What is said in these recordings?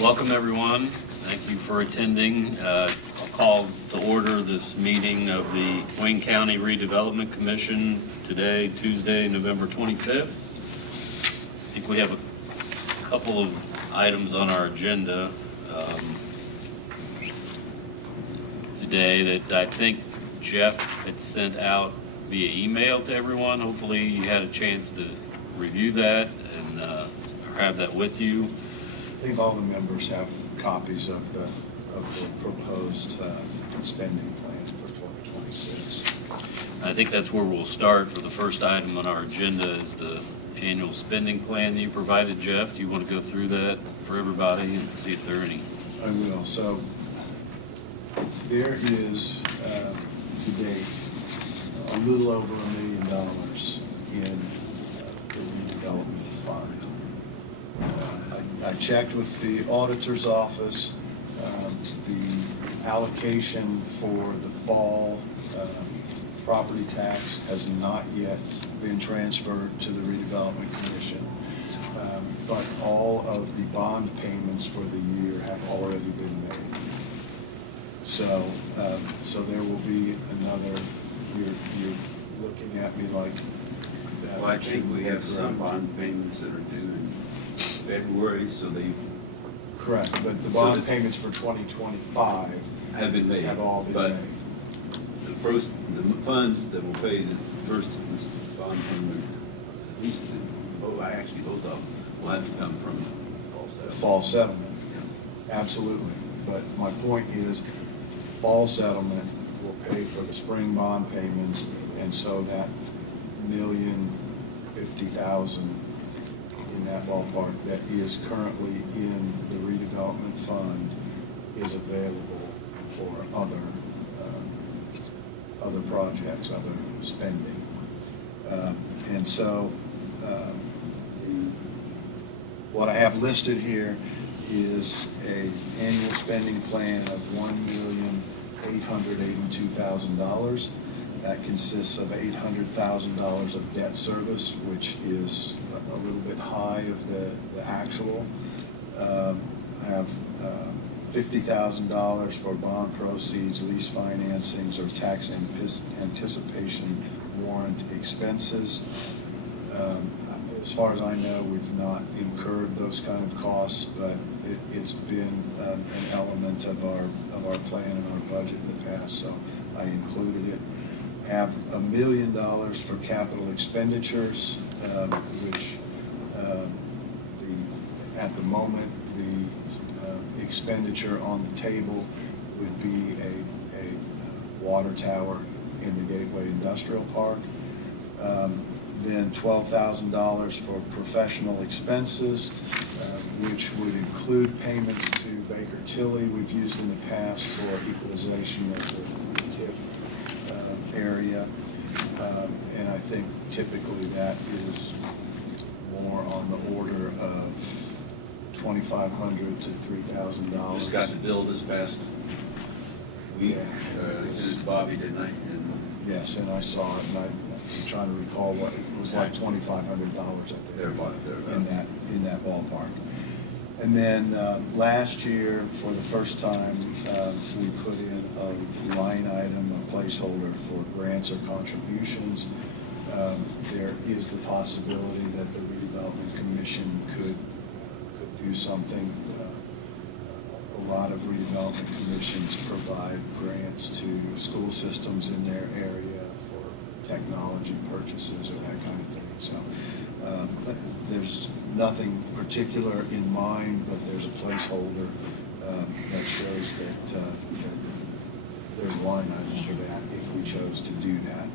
Welcome, everyone. Thank you for attending. I'll call to order this meeting of the Wayne County Redevelopment Commission today, Tuesday, November 25th. I think we have a couple of items on our agenda today that I think Jeff had sent out via email to everyone. Hopefully you had a chance to review that and have that with you. I think all the members have copies of the proposed spending plan for 2026. I think that's where we'll start. For the first item on our agenda is the annual spending plan that you provided, Jeff. Do you want to go through that for everybody and see if there are any? I will. So there is to date a little over $1 million in the redevelopment fund. I checked with the auditor's office. The allocation for the fall property tax has not yet been transferred to the Redevelopment Commission, but all of the bond payments for the year have already been made. So, so there will be another. You're looking at me like that. Well, I think we have some bond payments that are due in February, so they correct, but the bond payments for 2025 have been made. Have all been but made. The funds that will pay the first bond payment, at least, actually both of them, will have to come from The fall settlement. Yeah. Absolutely. But my point is, fall settlement will pay for the spring bond payments, and so that $1,050,000 in that ballpark that is currently in the redevelopment fund is available for other projects, other spending. And so what I have listed here is an annual spending plan of $1,882,000. That consists of $800,000 of debt service, which is a little bit high of the actual. I have $50,000 for bond proceeds, lease financings, or tax anticipation warrant expenses. As far as I know, we've not incurred those kind of costs, but it's been an element of our plan and our budget in the past, so I included it. Have $1 million for capital expenditures, which at the moment the expenditure on the table would be a water tower in the Gateway Industrial Park. Then $12,000 for professional expenses, which would include payments to Baker Tilly we've used in the past for equalization of the TIF area. And I think typically that is more on the order of $2,500 to $3,000. Just got the bill this past week. Bobby, didn't I? Yes, and I saw it, and I'm trying to recall what it was like $2,500 I think in that ballpark. And then last year, for the first time, we put in a line item, a placeholder for grants or contributions. There is the possibility that the Redevelopment Commission could do something. A lot of redevelopment commissions provide grants to school systems in their area for technology purchases or that kind of thing. So there's nothing particular in mind, but there's a placeholder that shows that there's line items for that if we chose to do that.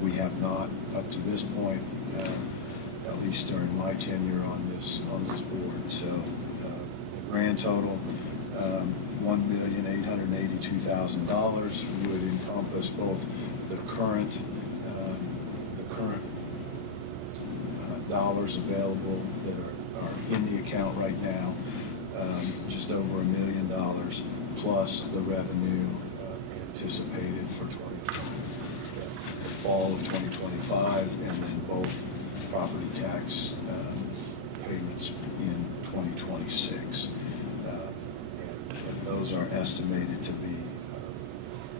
We have not, up to this point, at least during my tenure on this board. So the grand total, $1,882,000 would encompass both the current dollars available that are in the account right now, just over $1 million, plus the revenue anticipated for the fall of 2025, and then both property tax payments in 2026. those are estimated to be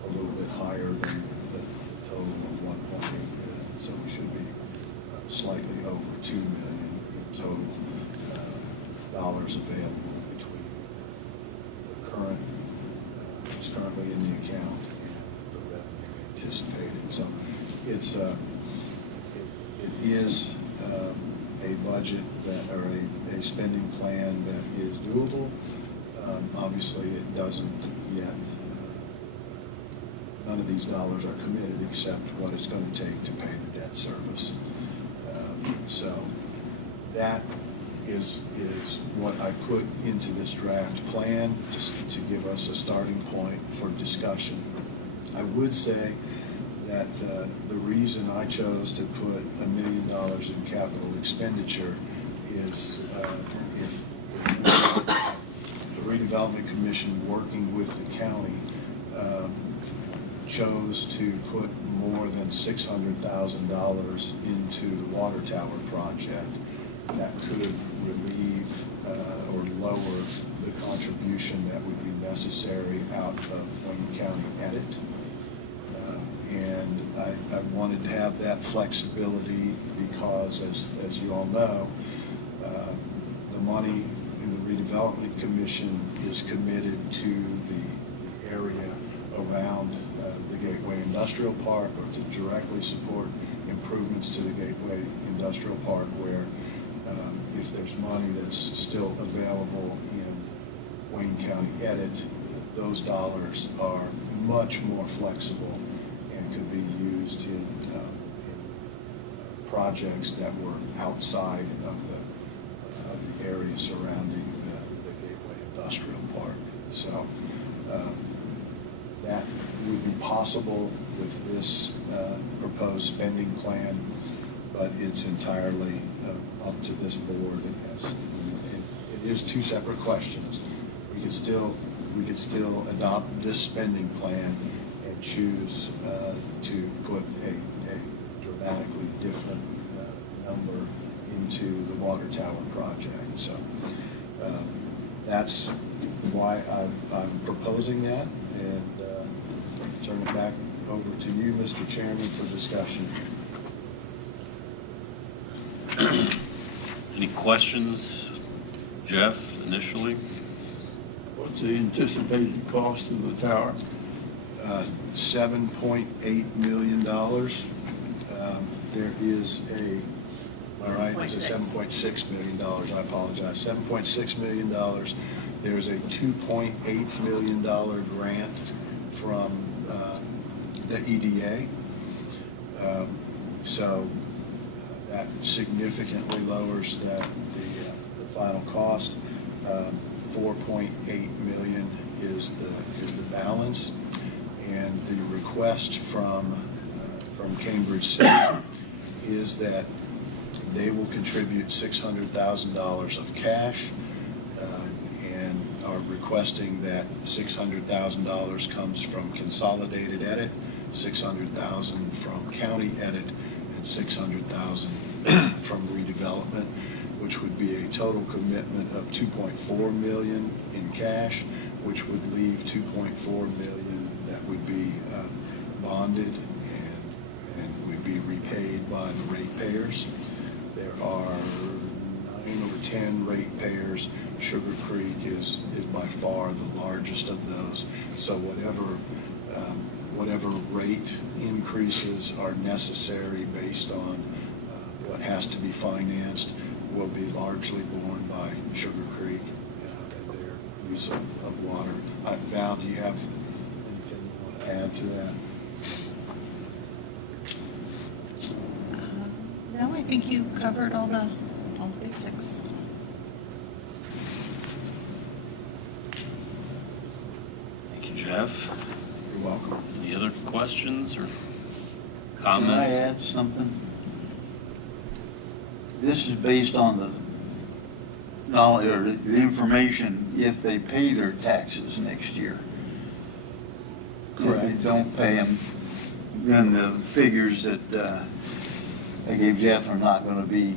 a little bit higher than the total of 1.8 million. So we should be slightly over 2 million in total dollars available between the current, what's currently in the account and the revenue anticipated. So it is a budget that, or a spending plan that is doable. Obviously, it doesn't yet, none of these dollars are committed except what it's going to take to pay the debt service. So that is what I put into this draft plan, just to give us a starting point for discussion. I would say that the reason I chose to put $1 million in capital expenditure is if the Redevelopment Commission, working with the county, chose to put more than $600,000 into the water tower project, that could relieve or lower the contribution that would be necessary out of Wayne County Edit. And I wanted to have that flexibility because, as you all know, the money in the Redevelopment Commission is committed to the area around the Gateway Industrial Park, or to directly support improvements to the Gateway Industrial Park, where if there's money that's still available in Wayne County Edit, those dollars are much more flexible and could be used in projects that were outside of the area surrounding the Gateway Industrial Park. So that would be possible with this proposed spending plan, but it's entirely up to this board. It is two separate questions. We could still adopt this spending plan and choose to put a dramatically different number into the water tower project. So that's why I'm proposing that, and turn it back over to you, Mr. Chairman, for discussion. Any questions, Jeff, initially? What's the anticipated cost of the tower? $7.8 million. There is all right, it's a $7.6 million, I apologize, $7.6 million. There's a $2.8 million grant from the EDA. So that significantly lowers the final cost. 4.8 million is the balance, and the request from Cambridge City is that they will contribute $600,000 of cash, and are requesting that $600,000 comes from Consolidated Edit, $600,000 from County Edit, and $600,000 from Redevelopment, which would be a total commitment of $2.4 million in cash, which would leave $2.4 million that would be bonded and would be repaid by the ratepayers. There are 9 or 10 ratepayers. Sugar Creek is by far the largest of those. So whatever rate increases are necessary based on what has to be financed will be largely borne by Sugar Creek and their use of water. Val, do you have anything you want to add to that? No, I think you covered all the basics. Thank you, Jeff. You're welcome. Any other questions or Can I comments? add something? This is based on the knowledge or the information if they pay their taxes next year. Correct. If they don't pay them, then the figures that I gave Jeff are not going to be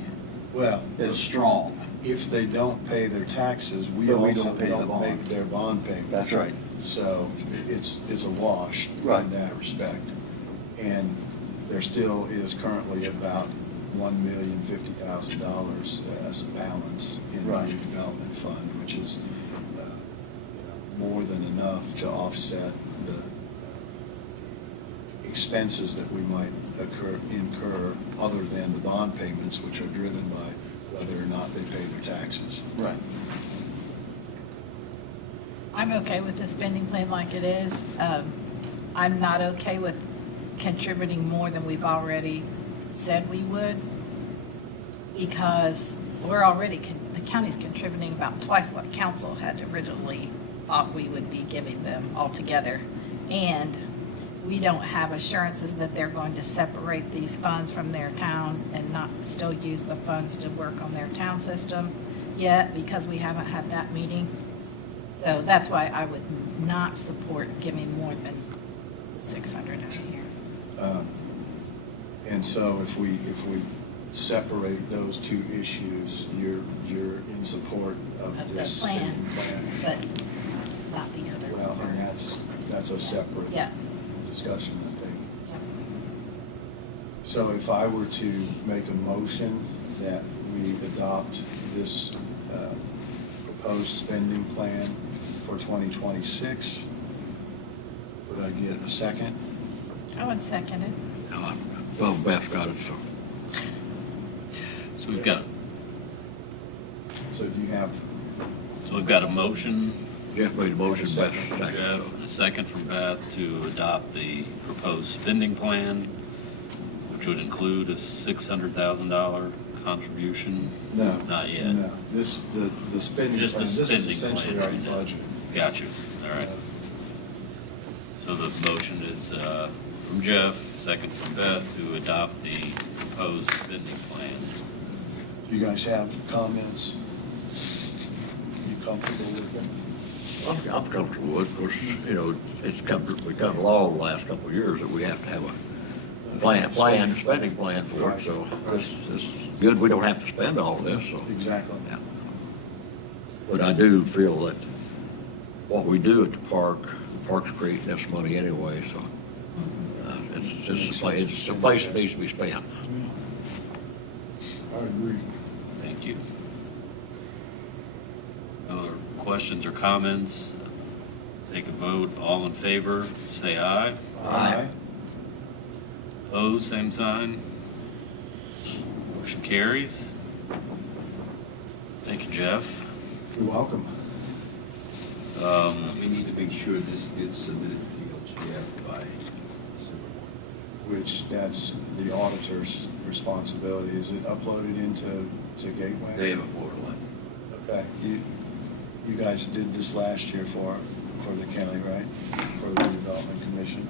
Well, as strong. if they don't pay their taxes, we But we also don't pay the don't bond. make their bond payment. That's right. So it's a wash Right. in that respect. And there still is currently about $1,050,000 as a balance in the Right. redevelopment fund, which is more than enough to offset the expenses that we might incur other than the bond payments, which are driven by whether or not they pay their taxes. Right. I'm okay with the spending plan like it is. I'm not okay with contributing more than we've already said we would, because we're already, the county's contributing about twice what council had originally thought we would be giving them altogether. And we don't have assurances that they're going to separate these funds from their town and not still use the funds to work on their town system yet, because we haven't had that meeting. So that's why I would not support giving more than 600 out of here. And so if we separate those two issues, you're in support of Of the this plan, spending plan? but not the other. Well, and that's a separate Yeah. discussion, I think. Yep. So if I were to make a motion that we adopt this proposed spending plan for 2026, would I get a second? I would second it. Well, Beth's got it, so. So we've got, So do you have, we've got a motion, Jeff made a motion, Beth seconded, Jeff, so. and a second from Beth to adopt the proposed spending plan, which would include a $600,000 contribution. no. Not yet. No, the spending Just the plan, this is spending essentially plan. our budget. Got you. All right. So the motion is from Jeff, second from Beth, to adopt the proposed spending plan. Do you guys have comments? You comfortable with them? I'm comfortable with it, of course, you know, we've come along the last couple of years that we have to have a spending plan for it, so this is good, we don't have to spend all of this, so. Exactly. Yeah. But I do feel that what we do at the park's creating this money anyway, so it's just a place that needs to be spent. I agree. Thank you. Other questions or comments? Take a vote. All in favor, say aye. Aye. Opposed, same sign. Motion carries. Thank you, Jeff. You're welcome. We need to make sure this gets submitted to DLGF by December 1. Which that's the auditor's responsibility. Is it uploaded into Gateway? They have a portal. Okay. You guys did this last year for the county, right? For the redevelopment commission?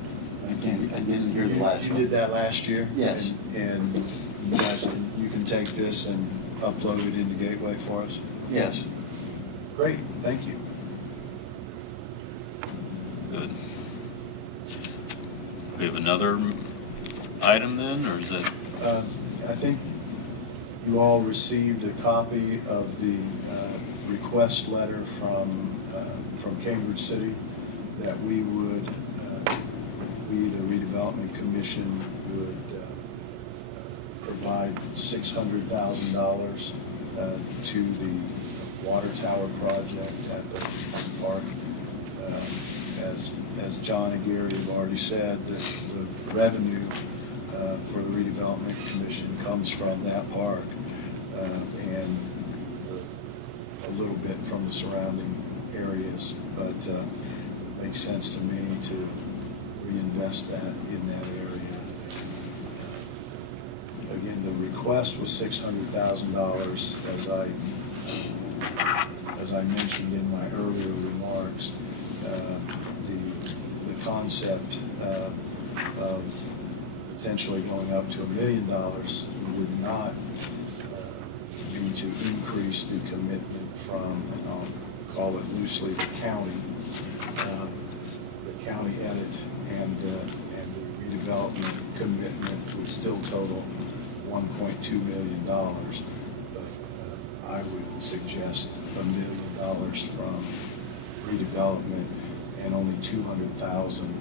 I didn't hear the last You one. did that last year? Yes. And you guys, you can take this and upload it into Gateway for us? Yes. Great, thank you. Good. We have another item then, or is that? I think you all received a copy of the request letter from Cambridge City that we, the redevelopment commission, would provide $600,000 to the water tower project at the park. As John and Gary have already said, the revenue for the redevelopment commission comes from that park and a little bit from the surrounding areas, but it makes sense to me to reinvest that in that area. Again, the request was $600,000, as I mentioned in my earlier remarks. The concept of potentially going up to $1 million would not be to increase the commitment from, and I'll call it loosely, the county. The county edit and the redevelopment commitment would still total $1.2 million. But I would suggest $1 million from redevelopment and only 200,000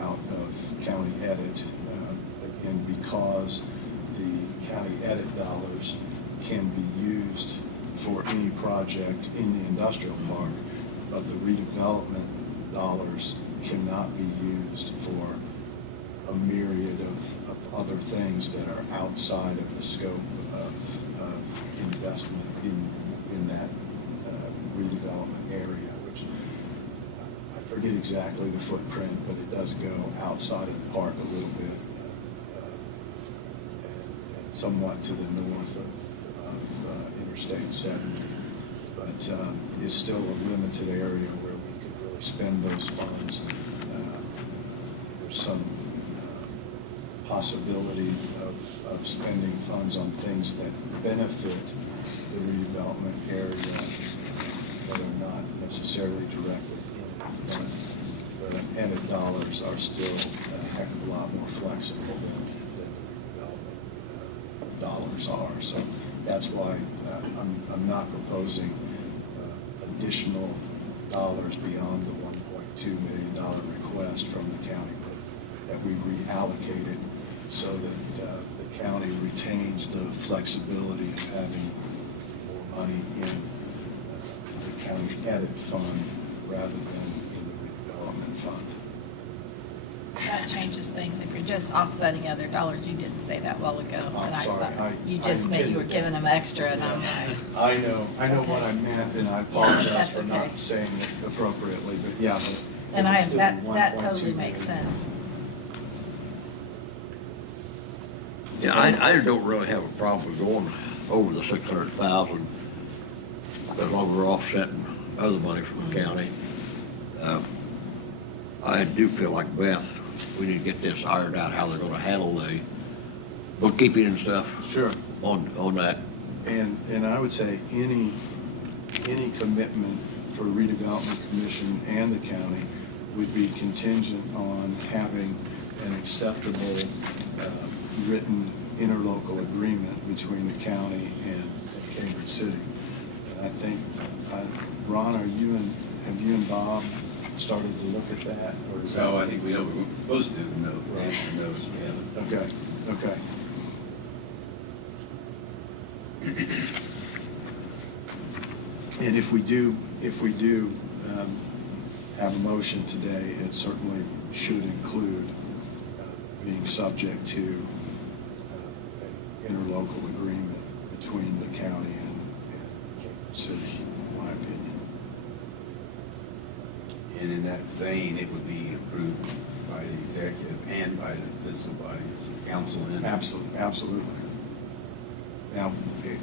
out of county edit. Again, because the county edit dollars can be used for any project in the industrial park, but the redevelopment dollars cannot be used for a myriad of other things that are outside of the scope of investment in that redevelopment area, which I forget exactly the footprint, but it does go outside of the park a little bit, and somewhat to the north of Interstate 70, but is still a limited area where we could really spend those funds. There's some possibility of spending funds on things that benefit the redevelopment area that are not necessarily directly in it. But the edit dollars are still a heck of a lot more flexible than the redevelopment dollars are. So that's why I'm not proposing additional dollars beyond the $1.2 million request from the county, but that we reallocate it so that the county retains the flexibility of having more money in the county edit fund rather than in the redevelopment fund. That changes things. If you're just offsetting other dollars, you didn't say that while ago. I'm and I sorry, thought You I just meant you were intended giving that. them extra, and I'm like, I know what I meant, and I apologize that's for okay. not saying it appropriately, but yeah. But and it would I, still that, be that 1.2 totally makes million. sense. Yeah, I don't really have a problem with going over the 600,000 as long as we're offsetting other money from the county. I do feel like Beth, we need to get this ironed out, how they're gonna handle the bookkeeping and stuff Sure. on that. And I would say any commitment for redevelopment commission and the county would be contingent on having an acceptable written interlocal agreement between the county and Cambridge City. And I think, Ron, have you and Bob started to look at that? Or is No, that? I think we know, we're supposed to, no, the Right. answer no is we haven't. Okay. And if we do have a motion today, it certainly should include being subject to an interlocal agreement between the county and Cambridge City, in my opinion. And in that vein, it would be approved by the executive and by the fiscal bodies, council and. Absolutely. Now,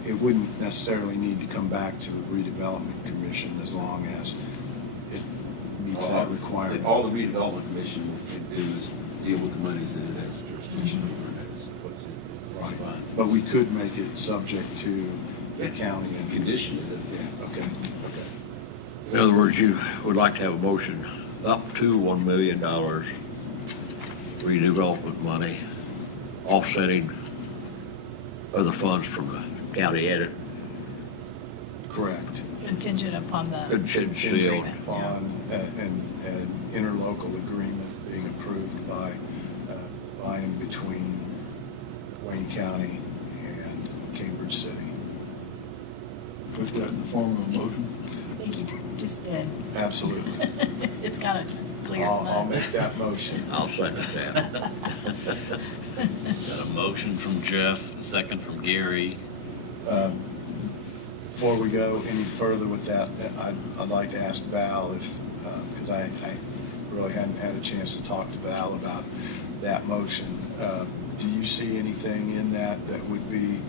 it wouldn't necessarily need to come back to the redevelopment commission as long as it meets that requirement. All the redevelopment commission can do is deal with the monies in it as jurisdiction over it, as what's in it. It's Right. fine. But we could make it subject to the county and. Condition it. Yeah, okay. In other words, you would like to have a motion up to $1 million redevelopment money, offsetting other funds from the county edit. Correct. Contingent upon the Contingency on- agreement. On an interlocal agreement being approved by and between Wayne County and Cambridge City. Put that in the form of a motion. I think you just did. Absolutely. It's kind of clear as I'll mud. make that motion. I'll second that. Got a motion from Jeff, a second from Gary. Before we go any further with that, I'd like to ask Val if, because I really hadn't had a chance to talk to Val about that motion. Do you see anything in that would be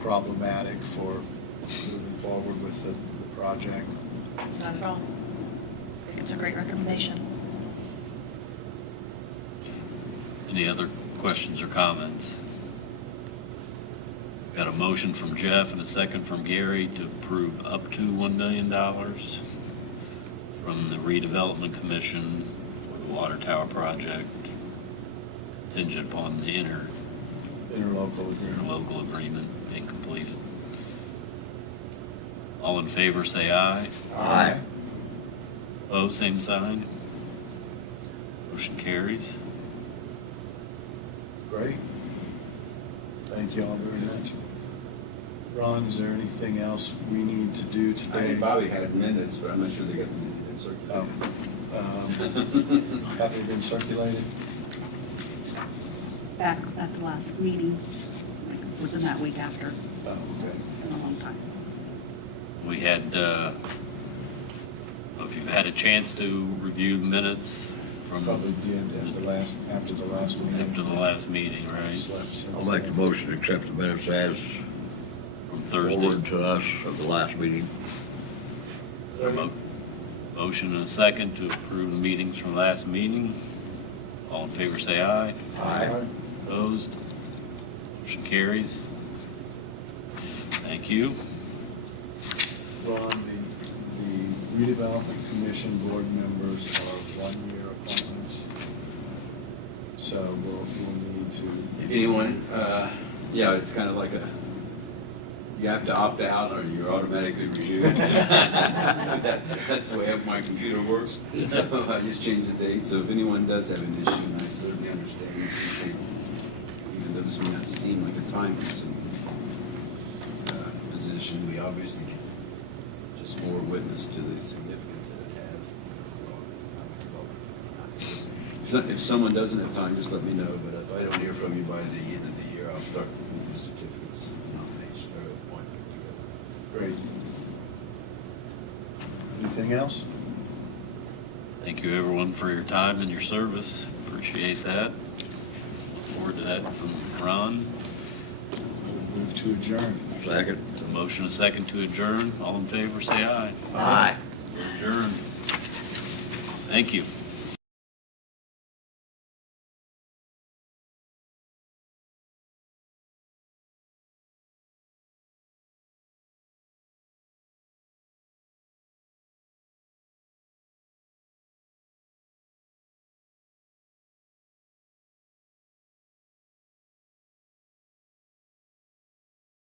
problematic for moving forward with the project? Not at all. I think it's a great recommendation. Any other questions or comments? Got a motion from Jeff and a second from Gary to approve up to $1 million from the redevelopment commission for the water tower project, contingent upon the Interlocal agreement. interlocal agreement being completed. All in favor, say aye. Aye. Opposed, same sign. Motion carries. Great. Thank you all very much. Ron, is there anything else we need to do I today? think Bobby had minutes, but I'm not sure they got them circulated. Have they been circulated? Back at the last meeting, like within that week after, Oh, okay. it's been a long time. We had, if you've had a chance to review the minutes from Probably did after the last meeting. after the last meeting, right? Slept since I'll make the then. motion to accept the minutes as From Thursday. forwarded to us of the last meeting. Motion and a second to approve the meetings from last meeting. All in favor, say aye. Aye. Opposed? Motion carries. Thank you. Ron, the redevelopment commission board members are one-year appointments. So we'll need to. If anyone, yeah, it's kind of like you have to opt out or you're automatically renewed. That's the way my computer works. So I just changed the date. So if anyone does have an issue, and I certainly understand, even though this may not seem like a time-consuming position, we obviously just more witness to the significance that it has. If someone doesn't have time, just let me know, but if I don't hear from you by the end of the year, I'll start with the certificates of nomination or appointment together. Great. Anything else? Thank you, everyone, for your time and your service. Appreciate that. Look forward to that from Ron. We'll move to adjourn. Second. A motion, a second to adjourn. All in favor, say aye. Aye. We're adjourned. Thank you.